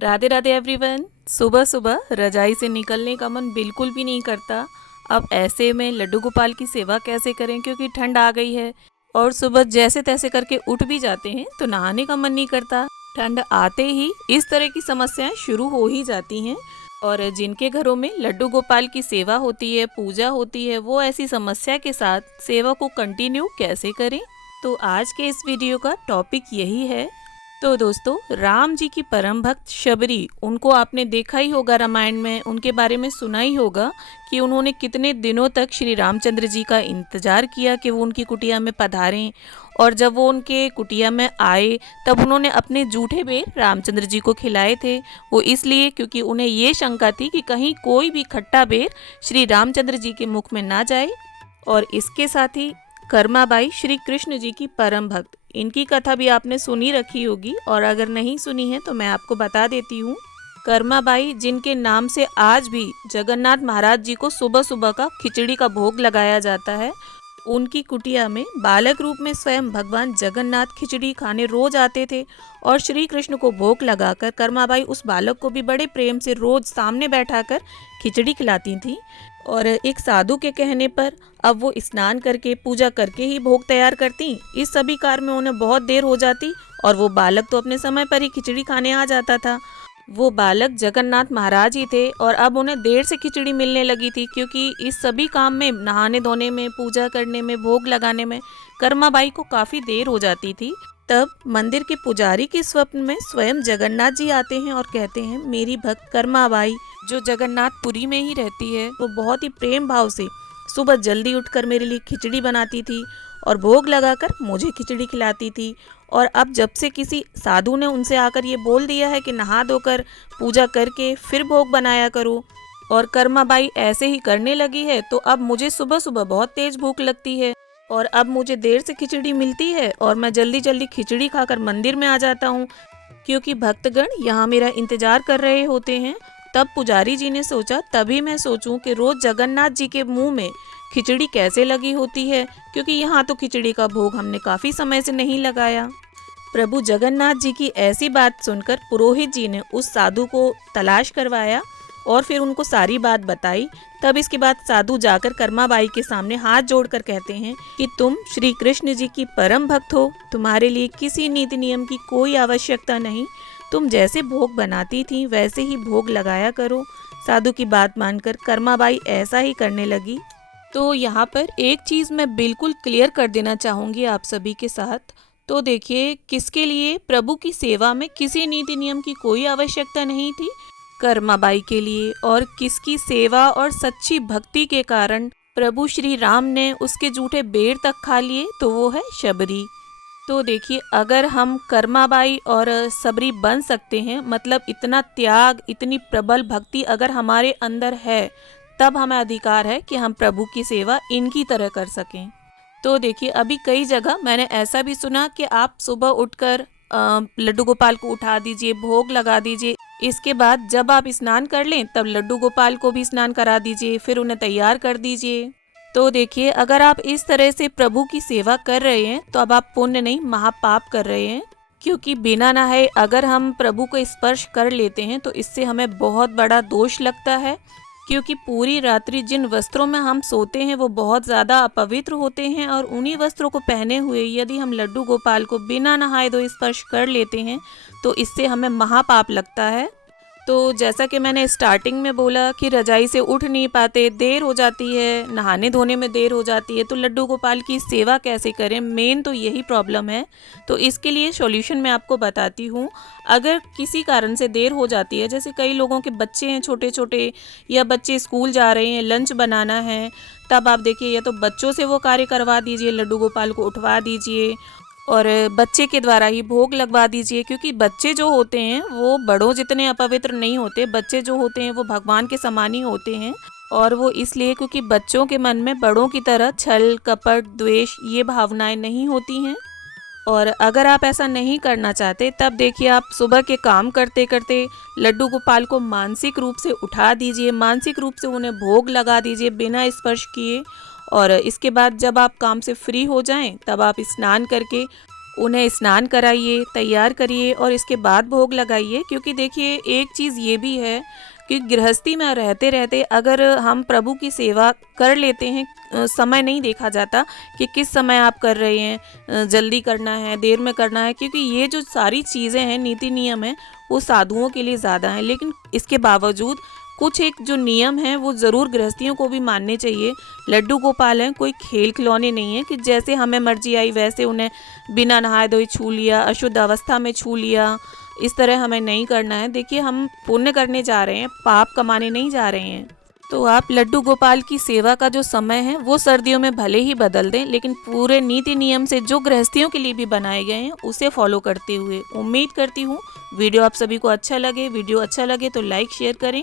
Radhe Radhe everyone. सुबह सुबह रजाई से निकलने का मन बिल्कुल भी नहीं करता। अब ऐसे में लड्डू गोपाल की सेवा कैसे करें, क्योंकि ठंड आ गई है और सुबह जैसे तैसे करके उठ भी जाते हैं तो नहाने का मन नहीं करता। ठंड आते ही इस तरह की समस्याएं शुरू हो ही जाती हैं। और जिनके घरों में लड्डू गोपाल की सेवा होती है, पूजा होती है, वो ऐसी समस्या के साथ सेवा को कंटिन्यू कैसे करें। तो आज के इस वीडियो का टॉपिक यही है। तो दोस्तों, राम जी की परम भक्त शबरी, उनको आपने देखा ही होगा, रामायण में उनके बारे में सुना ही होगा कि उन्होंने कितने दिनों तक श्री रामचंद्र जी का इंतजार किया कि वो उनकी कुटिया में पधारें। और जब वो उनके कुटिया में आए तब उन्होंने अपने जूठे बेर रामचंद्र जी को खिलाए थे। वो इसलिए क्योंकि उन्हें ये शंका थी कि कहीं कोई भी खट्टा बेर श्री रामचंद्र जी के मुख में ना जाए। और इसके साथ ही कर्माबाई श्री कृष्ण जी की परम भक्त, इनकी कथा भी आपने सुनी रखी होगी, और अगर नहीं सुनी है तो मैं आपको बता देती हूँ। कर्माबाई, जिनके नाम से आज भी जगन्नाथ महाराज जी को सुबह सुबह का खिचड़ी का भोग लगाया जाता है, उनकी कुटिया में बालक रूप में स्वयं भगवान जगन्नाथ खिचड़ी खाने रोज आते थे। और श्री कृष्ण को भोग लगाकर कर्माबाई उस बालक को भी बड़े प्रेम से रोज सामने बैठाकर खिचड़ी खिलाती थी। और एक साधु के कहने पर अब वो स्नान करके पूजा करके ही भोग तैयार करती। इस सभी कार्य में उन्हें बहुत देर हो जाती और वो बालक तो अपने समय पर ही खिचड़ी खाने आ जाता था। वो बालक जगन्नाथ महाराज ही थे और अब उन्हें देर से खिचड़ी मिलने लगी थी, क्योंकि इस सभी काम में, नहाने धोने में, पूजा करने में, भोग लगाने में कर्माबाई को काफ़ी देर हो जाती थी। तब मंदिर के पुजारी के स्वप्न में स्वयं जगन्नाथ जी आते हैं और कहते हैं, मेरी भक्त कर्माबाई जो जगन्नाथपुरी में ही रहती है, वो बहुत ही प्रेम भाव से सुबह जल्दी उठकर मेरे लिए खिचड़ी बनाती थी और भोग लगाकर मुझे खिचड़ी खिलाती थी। और अब जब से किसी साधु ने उनसे आकर ये बोल दिया है कि नहा धोकर पूजा करके फिर भोग बनाया करो, और कर्माबाई ऐसे ही करने लगी है, तो अब मुझे सुबह सुबह बहुत तेज भूख लगती है और अब मुझे देर से खिचड़ी मिलती है और मैं जल्दी जल्दी खिचड़ी खाकर मंदिर में आ जाता हूँ, क्योंकि भक्तगण यहाँ मेरा इंतजार कर रहे होते हैं। तब पुजारी जी ने सोचा, तभी मैं सोचूं कि रोज जगन्नाथ जी के मुंह में खिचड़ी कैसे लगी होती है, क्योंकि यहाँ तो खिचड़ी का भोग हमने काफी समय से नहीं लगाया। प्रभु जगन्नाथ जी की ऐसी बात सुनकर पुरोहित जी ने उस साधु को तलाश करवाया और फिर उनको सारी बात बताई। तब इसके बाद साधु जाकर कर्माबाई के सामने हाथ जोड़कर कहते हैं कि तुम श्री कृष्ण जी की परम भक्त हो, तुम्हारे लिए किसी नीति नियम की कोई आवश्यकता नहीं, तुम जैसे भोग बनाती थी वैसे ही भोग लगाया करो। साधु की बात मानकर कर्माबाई ऐसा ही करने लगी। तो यहाँ पर एक चीज़ मैं बिल्कुल क्लियर कर देना चाहूँगी आप सभी के साथ। तो देखिए, किसके लिए प्रभु की सेवा में किसी नीति नियम की कोई आवश्यकता नहीं थी, कर्माबाई के लिए। और किसकी सेवा और सच्ची भक्ति के कारण प्रभु श्री राम ने उसके जूठे बेर तक खा लिए, तो वो है शबरी। तो देखिए, अगर हम कर्माबाई और सबरी बन सकते हैं, मतलब इतना त्याग, इतनी प्रबल भक्ति अगर हमारे अंदर है, तब हमें अधिकार है कि हम प्रभु की सेवा इनकी तरह कर सकें। तो देखिए, अभी कई जगह मैंने ऐसा भी सुना कि आप सुबह उठकर लड्डू गोपाल को उठा दीजिए, भोग लगा दीजिए, इसके बाद जब आप स्नान कर लें तब लड्डू गोपाल को भी स्नान करा दीजिए, फिर उन्हें तैयार कर दीजिए। तो देखिए, अगर आप इस तरह से प्रभु की सेवा कर रहे हैं तो अब आप पुण्य नहीं, महापाप कर रहे हैं। क्योंकि बिना नहाए अगर हम प्रभु को स्पर्श कर लेते हैं तो इससे हमें बहुत बड़ा दोष लगता है, क्योंकि पूरी रात्रि जिन वस्त्रों में हम सोते हैं वो बहुत ज़्यादा अपवित्र होते हैं, और उन्हीं वस्त्रों को पहने हुए यदि हम लड्डू गोपाल को बिना नहाए धोए स्पर्श कर लेते हैं तो इससे हमें महापाप लगता है। तो जैसा कि मैंने स्टार्टिंग में बोला कि रजाई से उठ नहीं पाते, देर हो जाती है, नहाने धोने में देर हो जाती है, तो लड्डू गोपाल की सेवा कैसे करें, मेन तो यही प्रॉब्लम है। तो इसके लिए सॉल्यूशन मैं आपको बताती हूँ। अगर किसी कारण से देर हो जाती है, जैसे कई लोगों के बच्चे हैं छोटे छोटे, या बच्चे स्कूल जा रहे हैं, लंच बनाना है, तब आप देखिए, या तो बच्चों से वो कार्य करवा दीजिए, लड्डू गोपाल को उठवा दीजिए और बच्चे के द्वारा ही भोग लगवा दीजिए। क्योंकि बच्चे जो होते हैं वो बड़ों जितने अपवित्र नहीं होते, बच्चे जो होते हैं वो भगवान के समान ही होते हैं। और वो इसलिए क्योंकि बच्चों के मन में बड़ों की तरह छल, कपट, द्वेष, ये भावनाएं नहीं होती हैं। और अगर आप ऐसा नहीं करना चाहते, तब देखिए, आप सुबह के काम करते करते लड्डू गोपाल को मानसिक रूप से उठा दीजिए, मानसिक रूप से उन्हें भोग लगा दीजिए बिना स्पर्श किए। और इसके बाद जब आप काम से फ्री हो जाएं, तब आप स्नान करके उन्हें स्नान कराइए, तैयार करिए और इसके बाद भोग लगाइए। क्योंकि देखिए एक चीज़ ये भी है कि गृहस्थी में रहते रहते अगर हम प्रभु की सेवा कर लेते हैं, समय नहीं देखा जाता कि किस समय आप कर रहे हैं, जल्दी करना है, देर में करना है, क्योंकि ये जो सारी चीज़ें हैं, नीति नियम हैं, वो साधुओं के लिए ज़्यादा हैं। लेकिन इसके बावजूद कुछ एक जो नियम हैं वो ज़रूर गृहस्थियों को भी मानने चाहिए। लड्डू गोपाल हैं, कोई खेल खिलौने नहीं है कि जैसे हमें मर्जी आई वैसे उन्हें बिना नहाए धोए छू लिया, अशुद्ध अवस्था में छू लिया। इस तरह हमें नहीं करना है। देखिए हम पुण्य करने जा रहे हैं, पाप कमाने नहीं जा रहे हैं। तो आप लड्डू गोपाल की सेवा का जो समय है वो सर्दियों में भले ही बदल दें, लेकिन पूरे नीति नियम से जो गृहस्थियों के लिए भी बनाए गए हैं उसे फॉलो करते हुए। उम्मीद करती हूँ वीडियो आप सभी को अच्छा लगे। वीडियो अच्छा लगे तो लाइक शेयर करें।